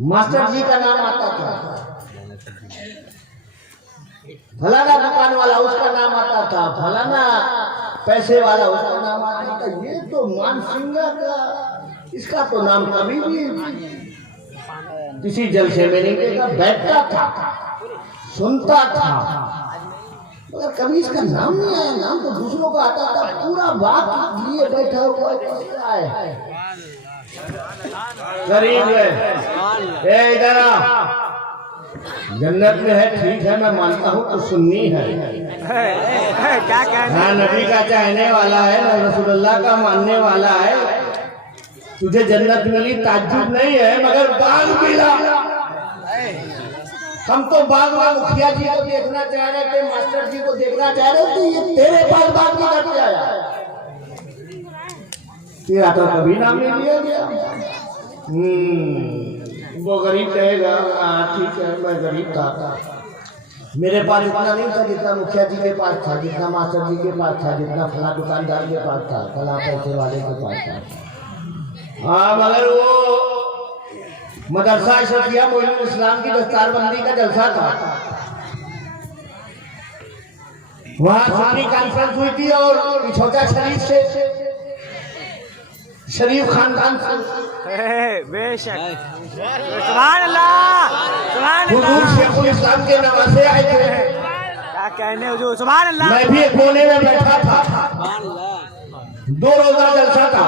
Master जी का नाम आता था, फलाना दुकान वाला उसका नाम आता था, फलाना पैसे वाला उसका नाम आता था। ये तो मानसिंगा का, इसका तो नाम कभी भी किसी जलसे में नहीं देखा। बैठता था, सुनता था, मगर कभी इसका नाम नहीं आया। नाम तो दूसरों का आता था। पूरा बात लिए बैठा हुआ है, गरीब है। इधर जन्नत में है, ठीक है, मैं मानता हूँ, तो सुन्नी है, क्या कहना, हाँ, नबी का चाहने वाला है, रसूलुल्लाह का मानने वाला है। तुझे जन्नत मिली ताज्जुब नहीं है, मगर बाग मिला। हम तो बाग में मुखिया जी को देखना चाह रहे थे, मास्टर जी को देखना चाह रहे थे, ये तेरे पास बाग की तरफ आया। तेरा तो कभी नाम नहीं लिया गया। वो गरीब कहेगा ठीक है, मैं गरीब था, मेरे पास इतना नहीं था जितना मुखिया जी के पास था, जितना मास्टर जी के पास था, जितना फला दुकानदार के पास था, फला पैसे वाले के पास था। हाँ, मगर वो मदरसा अशरफिया मोइनुल इस्लाम की दस्तारबंदी का जलसा था, वहाँ सुन्नी कॉन्फ्रेंस हुई थी और छोटा शरीफ से, शरीफ खानदान से, बेशक, सुभान अल्लाह, सुभान हुजूर अल्लाह, शेखुल इस्लाम के नवासे आए थे। क्या कहने हुजूर, सुभान अल्लाह। मैं भी एक कोने में बैठा था, 2 रोजा जलसा था।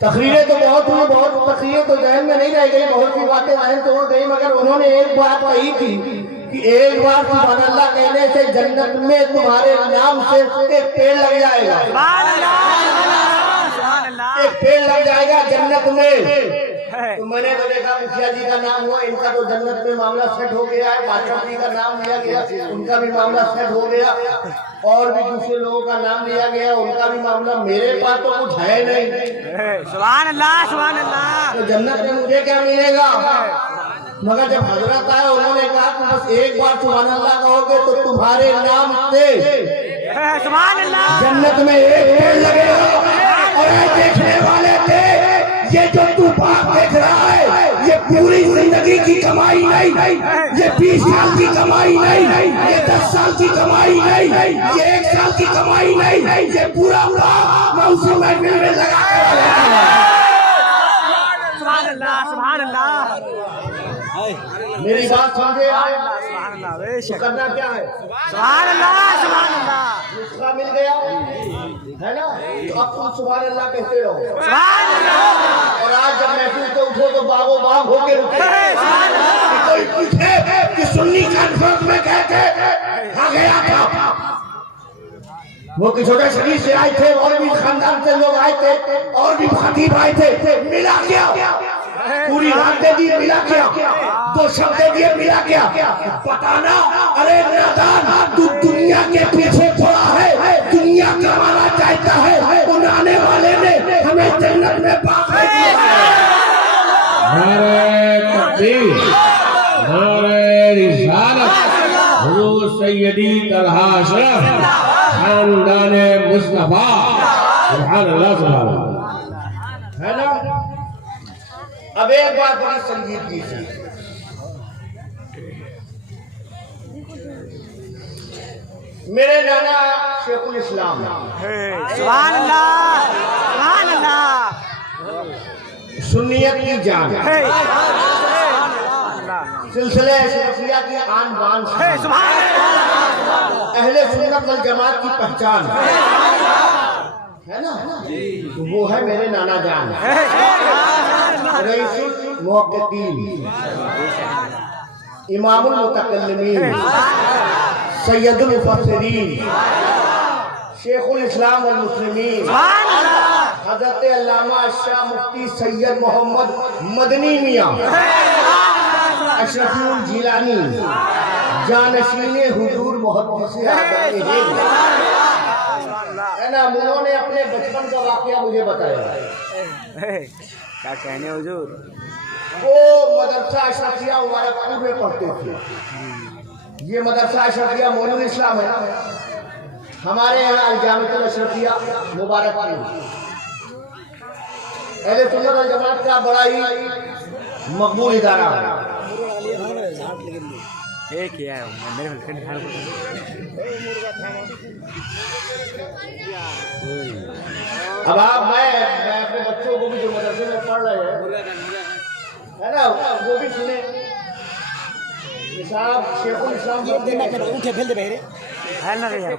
तकरीरें तो बहुत हुई, बहुत तकरीरें तो जहन में नहीं रह गई, बहुत सी बातें जहन से उड़ गई, मगर उन्होंने एक बात कही थी कि एक बार सुभान अल्लाह कहने से जन्नत में तुम्हारे नाम से एक पेड़ लग जाएगा, सुभान अल्लाह, सुभान अल्लाह, एक पेड़ लग जाएगा जन्नत में। तो मैंने तो देखा मुखिया जी का नाम हुआ, इनका तो जन्नत में मामला सेट हो गया है। मास्टर जी का नाम लिया गया, उनका भी मामला सेट हो गया, और भी दूसरे लोगों का नाम लिया गया, उनका भी मामला। मेरे पास तो कुछ है नहीं, सुभान अल्लाह, सुभान अल्लाह। तो जन्नत में मुझे क्या मिलेगा? मगर जब हजरत आए, उन्होंने कहा कि बस एक बार सुभान अल्लाह कहोगे तो तुम्हारे नाम से सुभान अल्लाह, जन्नत में एक पेड़ लगेगा। और देखने वाले थे, ये जो तू बात देख रहा है, ये पूरी जिंदगी की कमाई नहीं, ये 20 साल की कमाई नहीं, ये 10 साल की कमाई नहीं, ये 1 साल की कमाई नहीं, ये पूरा बाग मैं उसी महफिल में लगा कर। सुभान अल्लाह, सुभान अल्लाह, मेरी बात समझे? सुभान अल्लाह, तो बेशक, करना क्या है? सुभान अल्लाह, सुभान अल्लाह, नुस्खा मिल गया है ना, तो अब तुम सुभान अल्लाह कहते रहो। सुभान अल्लाह, और आज जब महफिल से उठो तो बागो बाग होके उठे। सुभान अल्लाह, कोई पूछे कि सुन्नी कॉन्फ्रेंस में कह के आ गया था, वो कि छोटे शरीर से आए थे, और भी खानदान से लोग आए थे, और भी खतीब आए थे, मिला क्या? पूरी रात दे दी, मिला क्या? 2 शब्द दे दिए, मिला क्या? बताना। अरे नादान, तू दुनिया के पीछे पड़ा है, दुनिया कमाना चाहता है, उन आने वाले ने हमें जन्नत में बाग दिया। नारे तकबीर, नारे रिसालत, हुजूर सैयदी तलहा अशरफ खानदाने मुस्तफा, सुभान अल्लाह, सुभान अल्लाह, है ना। अब एक बात बड़ी संजीदगी से, मेरे नाना शेखुल इस्लाम, सुभान अल्लाह, सुभान अल्लाह, सुन्नियत की जान, सिलसिले अशरफिया की आन बान से, अहले सुन्नत वल जमात की पहचान है ना, तो वो है मेरे नाना जान, रईसुल मुहक्किकीन, इमामुल मुतकल्लिमीन, सैयदुल मुफस्सिरीन, शेखुल इस्लाम वल मुस्लिमीन, हजरत अल्लामा शाह मुफ्ती सैयद मोहम्मद मदनी मियां अशरफुल जिलानी, जानशीने हुजूर मुहद्दिस आज़म है ना। उन्होंने अपने बचपन का वाकया मुझे बताया। क्या कहने हुजूर, वो मदरसा अशरफिया मुबारकपुर में पढ़ते थे। ये मदरसा अशरफिया मोइनुल इस्लाम है ना, हमारे यहाँ अल-जामिअतुल अशरफिया मुबारकपुर, अहले सुन्नत वल जमात का बड़ा ही मकबूल इदारा। एक ही है मेरे अब आप मैं अपने बच्चों को भी जो मदरसे में पढ़ रहे हैं है ना वो भी सुने। साहब शेखुल इस्लाम उठे फेल दे बहरे है ना यार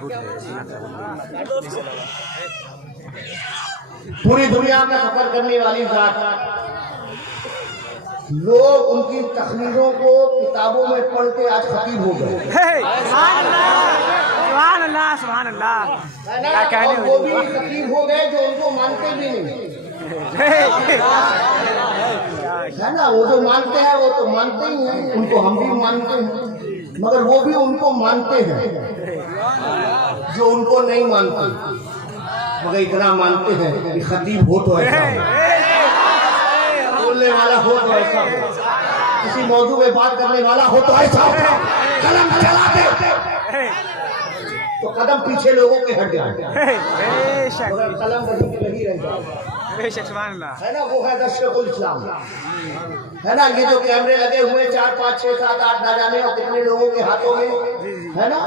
पूरी दुनिया में सफर करने वाली जात लोग उनकी तकरीरों को किताबों में पढ़ के आज खतीब हो गए। सुभान अल्लाह सुभान अल्लाह है ना, और वो भी खतीब हो गए जो उनको मानते भी नहीं है ना। वो जो मानते हैं वो तो मानते ही हैं, उनको हम भी मानते हैं, मगर वो भी उनको मानते हैं जो उनको नहीं मानते, मगर इतना मानते हैं कि खतीब हो तो ऐसा बोलने वाला हो तो ऐसा हो, किसी मौजू में बात करने वाला हो तो ऐसा हो, कलम चला दे तो कदम पीछे लोगों के हट जाए, मगर कलम वहीं की वहीं रह जाए। है ना, वो है शेखुल इस्लाम। है ना, ये जो कैमरे लगे हुए 4 5 6 7 8 ना जाने और कितने लोगों के हाथों में, है ना,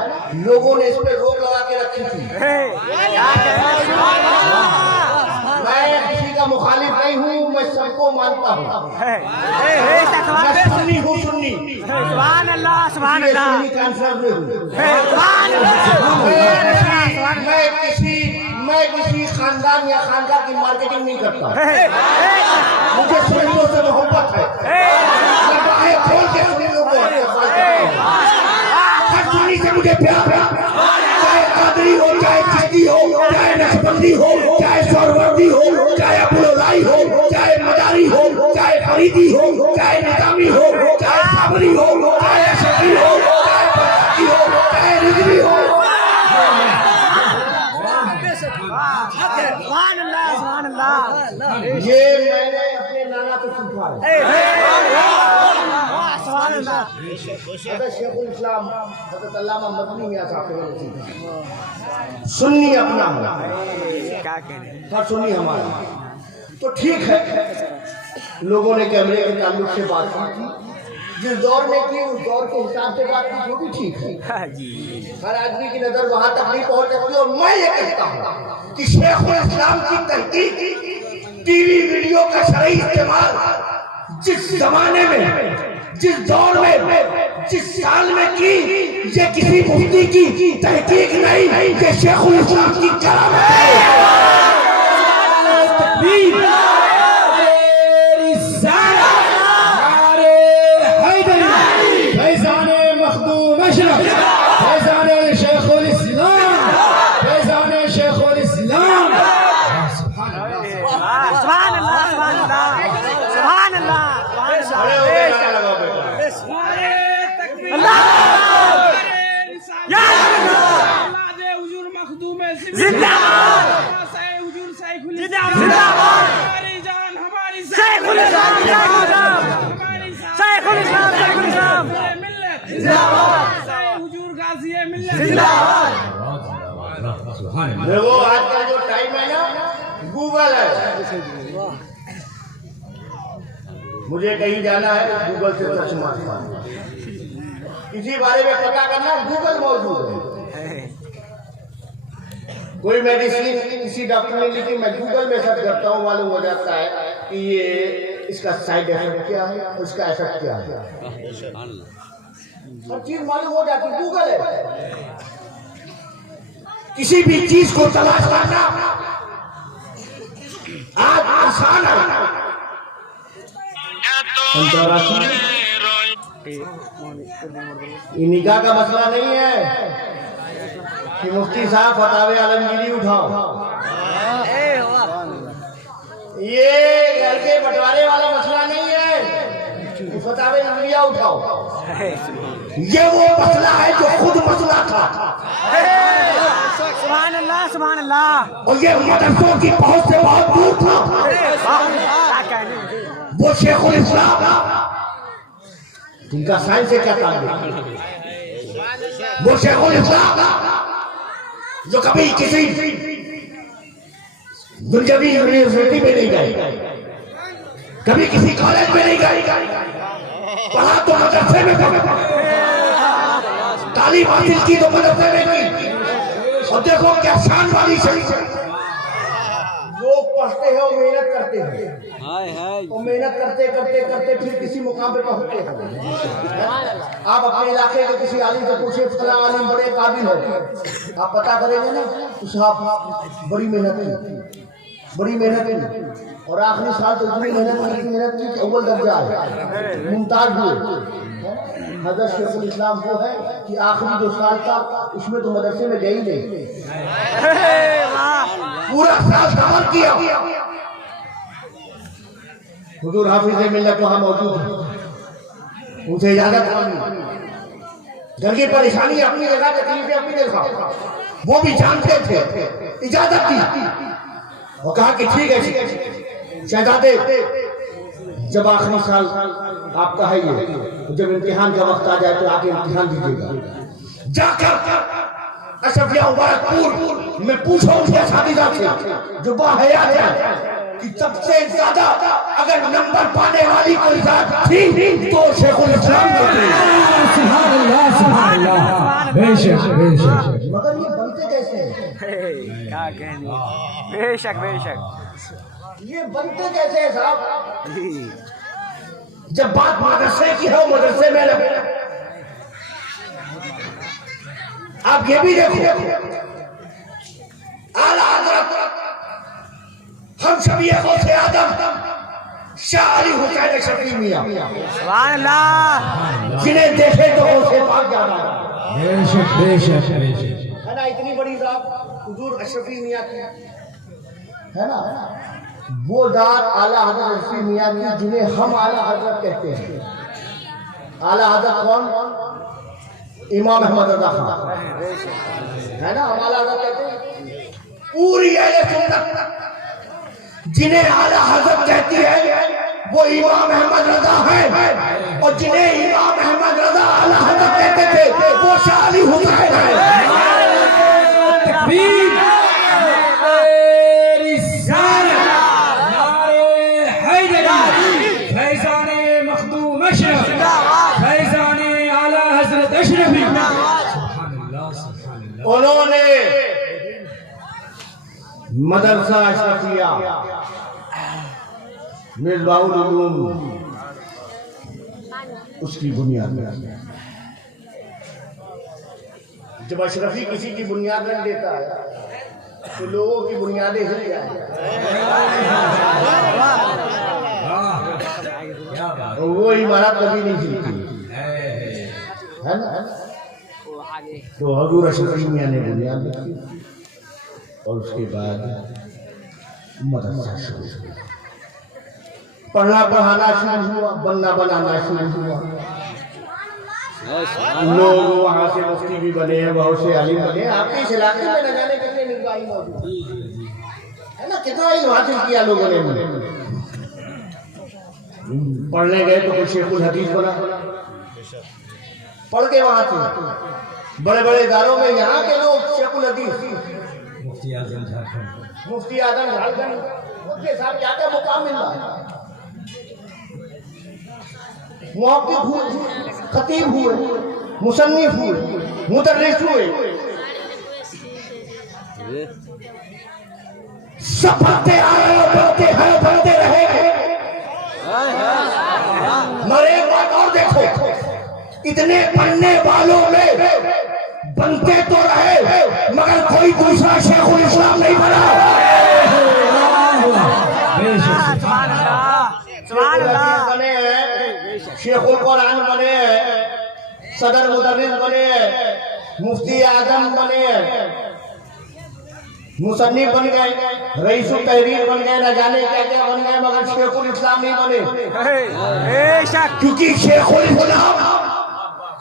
लोगों ने इस पे रोक लगा के रखी थी। मैं किसी का मुखालिफ नहीं हूँ, मैं सबको मानता हूँ, मैं सुन्नी हूँ, सुन्नी सुभान अल्लाह सुभान अल्लाह सुन्नी कॉन्फ्रेंस में हूँ। सुभान मैं किसी खानदान या खानदान की मार्केटिंग नहीं करता, मुझे सुन्नियों से मोहब्बत है, मैं बाहें खोल के सुन्नियों को हर सुन्नी से मुझे प्यार है, चाहे कादरी हो, चाहे चिश्ती हो, चाहे नक्शबंदी हो, चाहे सोहरवर्दी हो, चाहे अब्दुल्लाई हो, चाहे मदारी हो, चाहे फरीदी हो, चाहे निजामी हो, चाहे साबरी हो, चाहे अशरी हो, चाहे बरसाती हो, चाहे रिजवी हो। सुभान अल्लाह सुभान अल्लाह ये मैंने अपने नाना को सीखा है। सुभान अल्लाह हज़रत शेखुल इस्लाम हज़रत अल्लामा मदनी मियां साहब ने सुन्नी अपना है, क्या कहने हर सुन्नी हमारा, तो ठीक है। लोगों ने कैमरे के ताल्लुक से बात की थी, जिस दौर में की उस दौर के हिसाब से बात की, जो भी ठीक है। हर आदमी की नजर वहां तक नहीं पहुंच सकती, और मैं ये कहता हूँ कि शेखुल इस्लाम की तहकीक, टीवी वीडियो का शरई इस्तेमाल जिस जमाने में, जिस दौर में, जिस साल में की, ये किसी मुफ्ती की तहकीक नहीं, ये शेखुल इस्लाम की करामत है। देखो आजकल जो टाइम है ना, गूगल है, मुझे कहीं जाना है गूगल से सर्च मारता हूं, किसी बारे में पता करना गूगल मौजूद है। कोई मेडिसिन किसी डॉक्टर ने लिखी, मैं गूगल में सर्च करता हूँ, मालूम हो जाता है कि ये इसका साइड इफेक्ट क्या है, उसका इफेक्ट क्या है, हर चीज मालूम हो जाती है, गूगल है। किसी भी चीज को तलाश करना आज आसान है। ये निकाह का मसला नहीं है कि मुफ्ती साहब फतावे आलमगीरी उठाओ, ये घर के बंटवारे वाला मसला नहीं है कि फतावे आलमगीरिया उठाओ, ये वो मसला है जो खुद मसला था। सुभान अल्लाह सुभान अल्लाह, और ये मदरसों की पहुंच से बहुत दूर था। वो शेखुल इस्लाम जिनका साइंस से क्या ताल्लुक, वो शेखुल इस्लाम जो कभी किसी दुनियावी यूनिवर्सिटी में नहीं गए, कभी किसी कॉलेज में नहीं गई, पढ़ा तो मदरसे में तालीम हासिल की तो मदरसे में की। और देखो क्या शान वाली शरीफ है। लोग पढ़ते हैं और मेहनत करते हैं, और मेहनत करते करते करते फिर किसी मुकाम पे पहुंचते हैं। आप अपने इलाके के किसी आलिम से पूछे, फला आलिम बड़े काबिल हो, आप पता करेंगे ना तो साहब बड़ी मेहनत की, बड़ी मेहनत की, और आखिरी साल तो इतनी मेहनत की कि अव्वल दर्जा है, मुमताज हुए। हजरत शेखुल इस्लाम वो है कि आखिरी 2 साल था उसमें तो मदरसे में गई नहीं, पूरा साल सफर किया। हुजूर हाफिज़ मिल्लत वहाँ मौजूद है, उनसे इजाजत मांगी। घर की परेशानी अपनी जगह, तकलीफें अपनी जगह, वो भी जानते थे, इजाजत दी और कहा कि ठीक है शहजादे, जब आखिरी साल आपका है ये, तो जब इम्तिहान का वक्त आ जाए तो आके इम्तिहान दीजिएगा। जाकर अशफिया मुबारकपुर में पूछो उनके साथीदार से जो बाहयात है कि सबसे ज्यादा अगर नंबर पाने वाली कोई जात थी तो शेखुल इस्लाम होते। सुभान अल्लाह, सुभान अल्लाह, बेशक बेशक। मगर ये बनते कैसे हैं? क्या कहने, बेशक बेशक, ये बनते कैसे हैं साहब? जब बात मदरसे की हो, मदरसे में लगे। आप ये भी देखो, आला हज़रत हम सभी गौसे आदम शाह अली हुसैन शफी मियां, सुभान अल्लाह, जिन्हें देखे तो गौसे पाक जाना है। बेशक बेशक बेशक। है ना, इतनी बड़ी जात हुजूर अशरफी मियां की है ना, वो जात आला हज़रत अशरफी मियां की जिन्हें हम आला हज़रत कहते हैं। आला हज़रत कौन? इमाम अहमद रज़ा खान, है ना, हम आला हज़रत कहते हैं। पूरी अहले सुन्नत जिन्हें आला हज़रत कहती है वो इमाम अहमद रज़ा है, और जिन्हें इमाम अहमद रज़ा आला हज़रत कहते थे वो शाह अली हुसैन है। तकबीर, रिसाला, नारे हैदरी, फैज़ाने मखदूम अशरफ, फैज़ाने आला हज़रत अशरफी। सुभान अल्लाह, सुभान अल्लाह। उन्होंने मदरसा अशरफिया मिसबाहुल उलूम उसकी बुनियाद में, जब अशरफी किसी की बुनियाद रख देता है तो लोगों की बुनियादें हिल जाएंगी। और वो इमारत कभी नहीं हिलती, है ना। तो हजूर अशरफी मियां ने बुनियाद रखी और उसके बाद मदरसा शुरू हुआ, पढ़ना पढ़ाना शुरू हुआ, बनना बनाना शुरू हुआ। लोग वहाँ से मुफ्ती भी बने हैं, बहुत से आलिम बने। आपके इस इलाके में न जाने कितने निगाही मौजूद है ना, कितना इल्म हासिल किया लोगों ने। पढ़ने गए तो कोई शेखुल हदीस बना, पढ़ के वहाँ से बड़े बड़े इदारों में यहाँ के लोग शेखुल हदीस, मुफ्ती आजम झारखंड, मुफ्ती आजम झारखंड, उनके साथ क्या क्या मुकाम मिल रहा है। मुहक्किक हुए, खतीब हुए, मुसन्निफ हुए, मुदर्रिस हुए, सब पढ़ते आए और पढ़ते हैं, पढ़ते रहेंगे। मरे एक बात और देखो, इतने पढ़ने वालों में बनते तो रहे मगर कोई दूसरा शेखुल इस्लाम नहीं बना। सुभान अल्लाह, सुभान अल्लाह, बने हैं, शेखुल कुरान बने हैं, सदर मुदर्रिस बने हैं, मुफ्ती आजम बने हैं, मुसन्निफ बन गए, रईसुल तहरीर बन गए, न जाने क्या क्या बन गए, मगर शेखुल इस्लाम नहीं बने। बेशक, क्योंकि शेखुल इस्लाम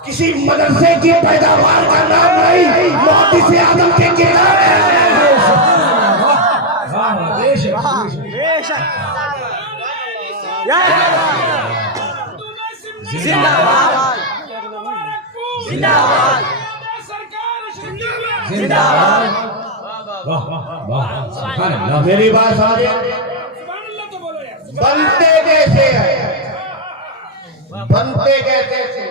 किसी मदरसे की पैदावार का नाम नहीं, मुहद्दिस आजम के किरदार है। बेशक बेशक, जिंदाबाद, जिंदाबाद, जिंदाबाद। वाह वाह, सुभान अल्लाह। मेरी बात समझे, बनते कैसे हैं, बनते कैसे हैं।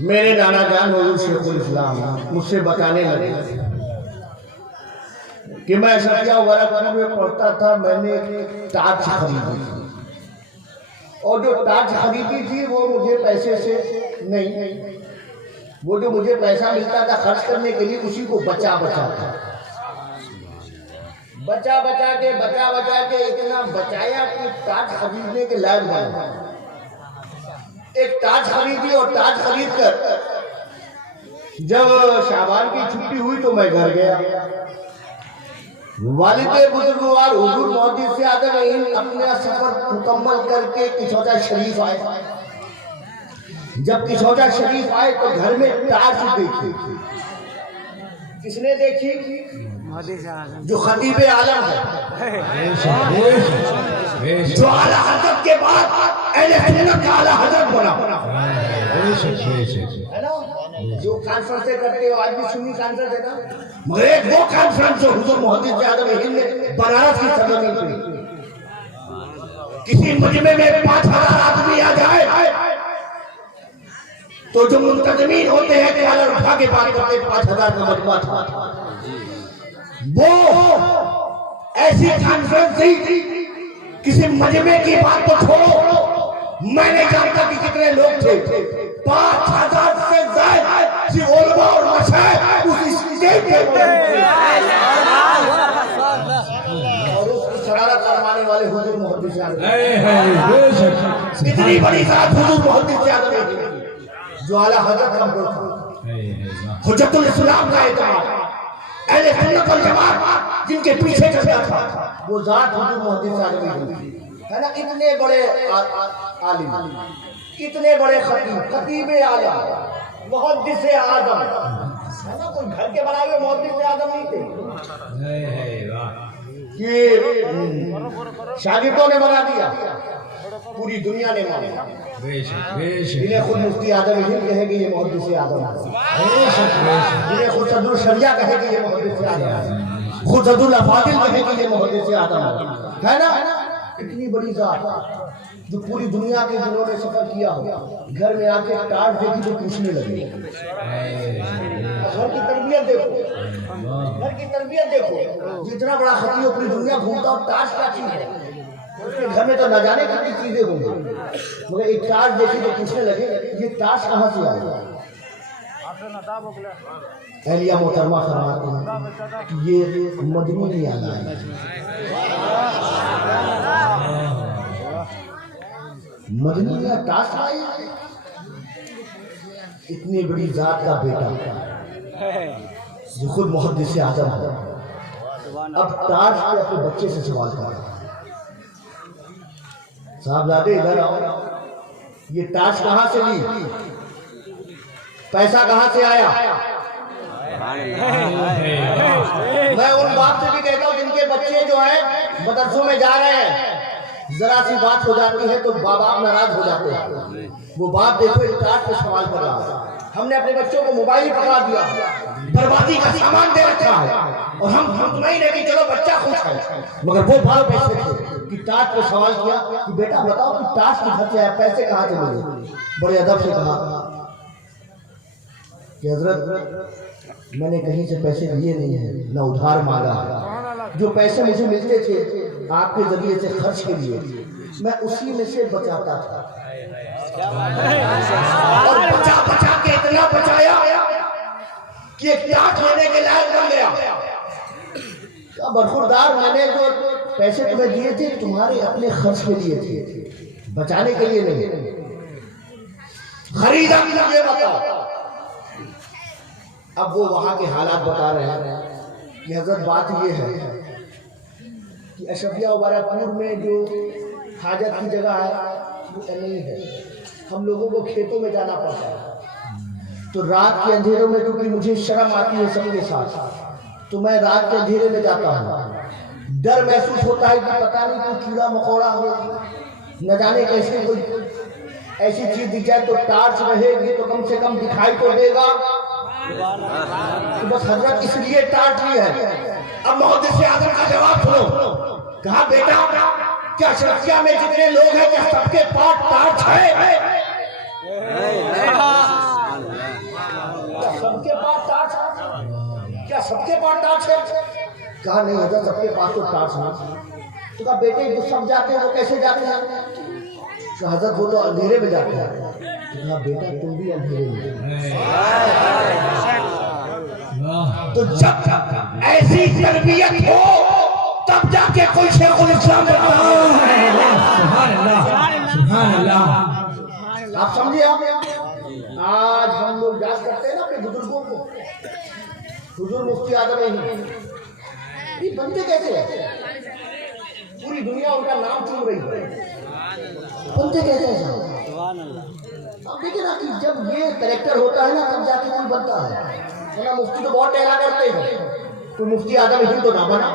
मेरे नाना जान हुजूर शेखुल इस्लाम मुझसे बताने लगे कि मैं सफिया वरकपुर में पढ़ता था, मैंने ताज खरीदी थी और जो ताज खरीदी थी वो मुझे पैसे से नहीं, वो जो मुझे पैसा मिलता था खर्च करने के लिए उसी को बचा बचा के इतना बचाया कि ताज खरीदने के लायक बना। एक ताज खरीदी और ताज खरीद कर जब शाबान की छुट्टी हुई तो मैं घर गया। वालिद बुजुर्गवार हुजूर मोहद्दिस से आदम अपना सफर मुकम्मल करके किशोजा शरीफ आए। जब किशोजा शरीफ आए तो घर में टार्च देखी। किसने देखी? जो खतीब आलम है, जो आला हजरत के बाद अहले सुन्नत का आला हजरत बना है ना। जो कॉन्फ्रेंस करते हो आज भी सुन्नी कॉन्फ्रेंस है ना, मगर एक वो कॉन्फ्रेंस जो हुजूर मोहद्दिस आदम हिंद ने बनारस की सरजमीन पे किसी मजमे में 5000 आदमी आ जाए तो जो मुंतजमीन होते हैं कि आला उठा के बात करते 5000 का मजमा था। वो ऐसी कॉन्फ्रेंस थी, किसी मजमे की बात तो छोड़ो, मैं नहीं जानता कि कितने लोग थे, 5000 से ज्यादा उलमा और मशाइख उस स्टेज पे और उसकी शरारत करवाने वाले हुजूर मोहद्दिस आदम। इतनी बड़ी बात हुजूर मोहद्दिस आदम जो आला हजरत हम लोग हुज्जतुल इस्लाम का इत्मीनान अहले सुन्नत वल जमात जिनके पीछे चलता था वो जात हुजूर मोहद्दिस आदम है ना। इतने बड़े आलिम, इतने बड़े खतीब आलम, मुहद्दिस आदम है ना। कोई घर के बनाए हुए मुहद्दिस आदम नहीं थे कि शागिर्दों ने बना दिया, पूरी दुनिया ने माना। जिन्हें खुद मुफ्ती आदम हिंद कहेगी ये मुहद्दिस आदम है, जिन्हें खुद सदरुल शरिया कहेगी ये मुहद्दिस आदम है, खुद सदरुल अफादिल कहेगी ये मुहद्दिस आदम है ना। इतनी बड़ी जात जो पूरी दुनिया के जिन्होंने सफर किया हो, घर में आके टाट देखी तो पूछने लगे। घर की तरबियत देखो, घर की तरबियत देखो। जितना बड़ा खतीब पूरी दुनिया घूमता हो, टाट क्या चीज है उसके घर में तो न जाने कितनी चीजें होंगी, मगर एक टाट देखी तो पूछने लगे ये टाट कहाँ से आई। एहलिया मोहतरमा फरमाते हैं कि ये मदनी नहीं आना है, मदनी या टास आई। इतनी बड़ी जात का बेटा जो खुद मुहद्दिस आदम है, अब ताज पे अपने बच्चे से सवाल कर रहा है, साहबजादे इधर आओ, ये ताज कहाँ से ली, पैसा कहाँ से आया। मैं उन बाप से भी कहता हूँ जिनके बच्चे जो हैं मदरसों में जा रहे हैं, जरा सी बात हो जाती है तो बाप नाराज हो जाते हैं। वो बाप देखो इल्ताज पे सवाल कर रहा है, हमने अपने बच्चों को मोबाइल पकड़ा दिया, बर्बादी का सामान दे रखा है और हम नहीं रहे कि चलो बच्चा खुश है, मगर वो बाप ऐसे थे कि ताज पे सवाल किया कि बेटा बताओ कि ताज के घर से आया, पैसे कहाँ से मिले। बड़े अदब से कहा कि हजरत मैंने कहीं से पैसे लिए नहीं है, न उधार मांगा, जो पैसे मुझे मिलते थे आपके जरिए से खर्च के लिए मैं उसी में से बचाता था और बचा बचा के इतना बचाया कि एक टाट लेने के लायक बन गया। बरखुरदार मैंने जो पैसे तुम्हें दिए थे तुम्हारे अपने खर्च के लिए थे, बचाने के लिए नहीं, खरीदा मुझे बताओ। अब वो वहां के हालात बता रहे हैं कि हजरत बात ये है कि अशफिया वरकपुर में जो हाजत की जगह है वो नहीं है, हम लोगों को खेतों में जाना पड़ता है। तो रात के अंधेरों में क्योंकि मुझे शर्म आती है सबके साथ, तो मैं रात के अंधेरे में जाता हूँ। डर महसूस होता है कि पता नहीं कोई कीड़ा मकोड़ा हो, न जाने कैसे कोई ऐसी चीज दिख जाए तो टार्च रहेगी तो कम से कम दिखाई तो देगा। तो बस हजरत इसलिए टार्च ली है। अब मुहद्दिस आदम का जवाब सुनो, कहा बेटा क्या सुरक्षा में जितने लोग हैं क्या सबके पास टार्च है? सबके पास टार्च है? क्या सबके पास टार्च है? कहा नहीं हजरत सबके पास तो टार्च नहीं। तो कहा बेटे जो सब जाते हैं वो कैसे जाते हैं? तो हजरत वो तो अंधेरे में जाते हैं। तो कहा बेटा तुम भी अंधेरे में। तो जब ऐसी तरबियत हो तब जाके कोई शेखुल इस्लाम बनता है। आप समझिए आज हम लोग याद करते हैं ना अपने बुजुर्गों को, हुजूर मुफ्ती आजम है, ये बनते कैसे हैं? पूरी दुनिया उनका नाम चुन रही है, बनते कैसे हैं? अब देखिए ना कि जब ये कैरेक्टर होता है ना तब जाके कोई बनता है, वरना मुफ्ती तो बहुत टहला करते हैं, कोई मुफ्ती आजम ही तो ना बना।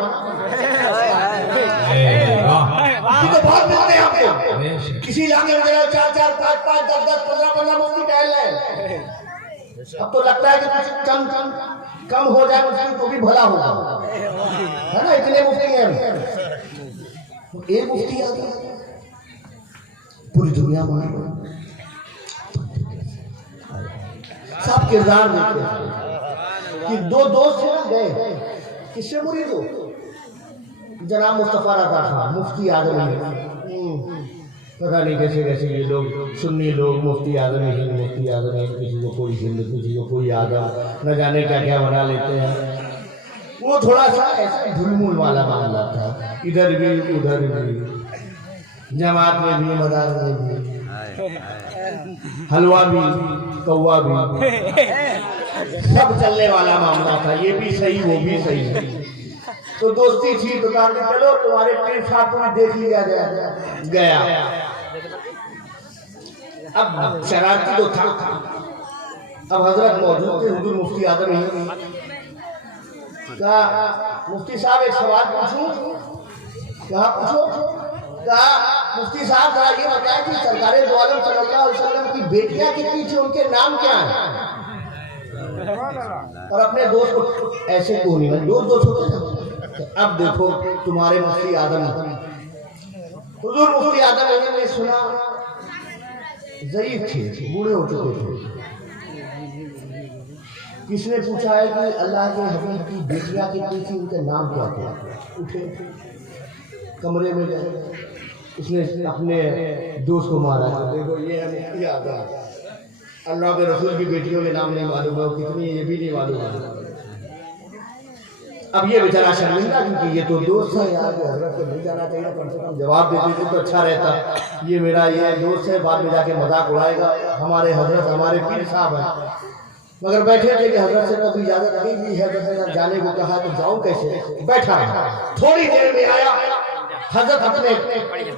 तो बहुत मिलते हैं आपको, किसी इलाके में 4 4 5 5 10 10 15 15 मुफ्ती टहल रहे। अब तो लगता है कि कुछ कम हो जाए मुफ्ती तो भी भला होगा, है ना? इतने मुफ्ती हैं, एक मुफ्ती आती पूरी दुनिया में सब किरदार देते हैं कि दो दोस्त ना गए, किससे मुरीद हो? जनाब मुस्तफा रज़ा साहब मुफ्ती आजम है। पता नहीं कैसे कैसे ये लोग सुन्नी लोग मुफ्ती आजम है, मुफ्ती आजम है, किसी को कोई हिंद, किसी को कोई आजम, न जाने क्या क्या बना लेते हैं। वो थोड़ा सा ऐसा झुलमुल वाला मामला था, इधर भी उधर भी, जमात में भी मदार में भी, हलवा भी कौवा भी, सब चलने वाला मामला था, ये भी सही वो भी सही। तो दोस्ती थी, तो कहा चलो तुम्हारे पीर साहब को भी देख लिया जाए। गया, अब शरारती तो था, अब हजरत मौजूद थे, हुजूर मुफ्ती आजम ही। कहा मुफ्ती साहब एक सवाल पूछूं? कहा पूछो। कहा मुफ्ती साहब जरा ये बताएं कि सरकारे दो आलम सल्लल्लाहु अलैहि वसल्लम की बेटियां कितनी थी, उनके नाम क्या हैं? और अपने दोस्त को ऐसे क्यों नहीं, दोस्त होते थे। अब देखो तुम्हारे मुफ्ती आजम, हुजूर मुफ्ती आजम ने सुना ज़ईफ थे, बूढ़े हो चुके थे। किसने पूछा है कि अल्लाह के हबीब की बेटियां कितनी थी, उनके नाम क्या थे? उठे कमरे में गए, उसने अपने दोस्त को मारा, देखो ये है मुफ्ती आजम, अल्लाह के रसूल की बेटियों के नाम नहीं मालूम है, कितनी ये भी नहीं मालूम है। अब ये बेचारा शर्मिंदा, क्योंकि ये तो दोस्त है यार, हजरत को नहीं जाना चाहिए, कम से कम जवाब दे देते तो अच्छा रहता। ये मेरा ये दोस्त है, बाद में जाके मजाक उड़ाएगा, हमारे हजरत हमारे पीर साहब है। मगर बैठे थे कि हजरत से कभी इजाजत नहीं ली है, जब जाने को कहा तो जाऊं कैसे? बैठा थोड़ी देर में आया हजरत अपने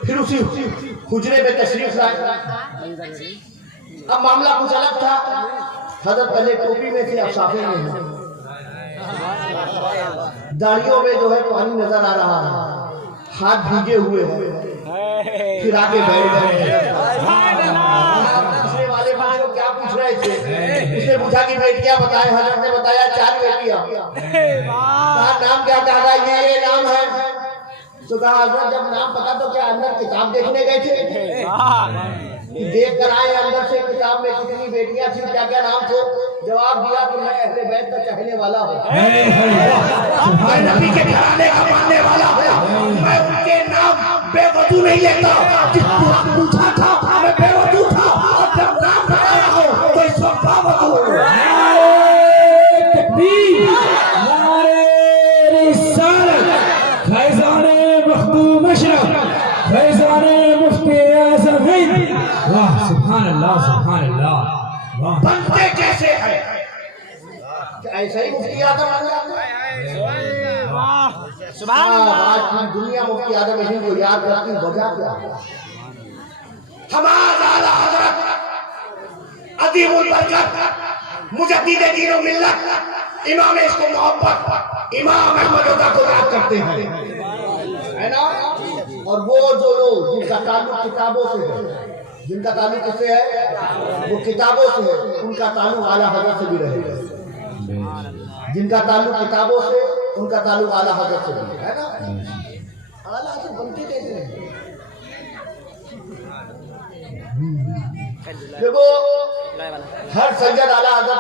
फिर उसी हुजरे में तशरीफ लाए। अब मामला कुछ अलग था, हजरत पहले टोपी में थे, अब साफे में है, दाढ़ियों में जो है पानी नजर आ रहा है, हाथ भीगे हुए हैं, फिर आगे बैठ गए। दूसरे वाले को क्या पूछ रहे थे? उसने पूछा कि बेटियां बताए, हजरत ने बताया 4 बेटियां। नाम क्या कहा? ये नाम है। तो कहा हजरत जब नाम पता तो क्या अंदर किताब देखने गए थे? देख कर आए अंदर से किताब में कितनी बेटियां थी, क्या क्या नाम थे? जवाब दिया कि मैं अहले बैत का चाहने वाला हूँ, मैं नबी के घराने का मानने वाला हूँ, मैं उनके नाम बेवजू नहीं लेता। पूछा था मैं बेवजू था, और जब नाम बताया हो तो इस वक्त बावजू। सुभान अल्लाह, सुभान अल्लाह। बनते कैसे हैं? ऐसा ही मुफ्ती आजम आज की दुनिया मुफ्ती आजम हिंद को याद करती, वजह क्या? हमारा आला हजरत अदीमुल बरकत मुजद्दिद दीन व मिल्लत इमाम इसको मोहब्बत इमाम अहमद रज़ा को याद करते हैं, है ना? और वो जो लोग जिनका ताल्लुक किताबों से है, जिनका ताल्लुक किससे है? वो किताबों से है, उनका ताल्लुक आला हजरत से भी रहेगा। जिनका ताल्लुक किताबों से, उनका ताल्लुक आला हजरत से भी है ना? आला हजरत बनते कैसे हैं? देखो हर सैयद आला हजरत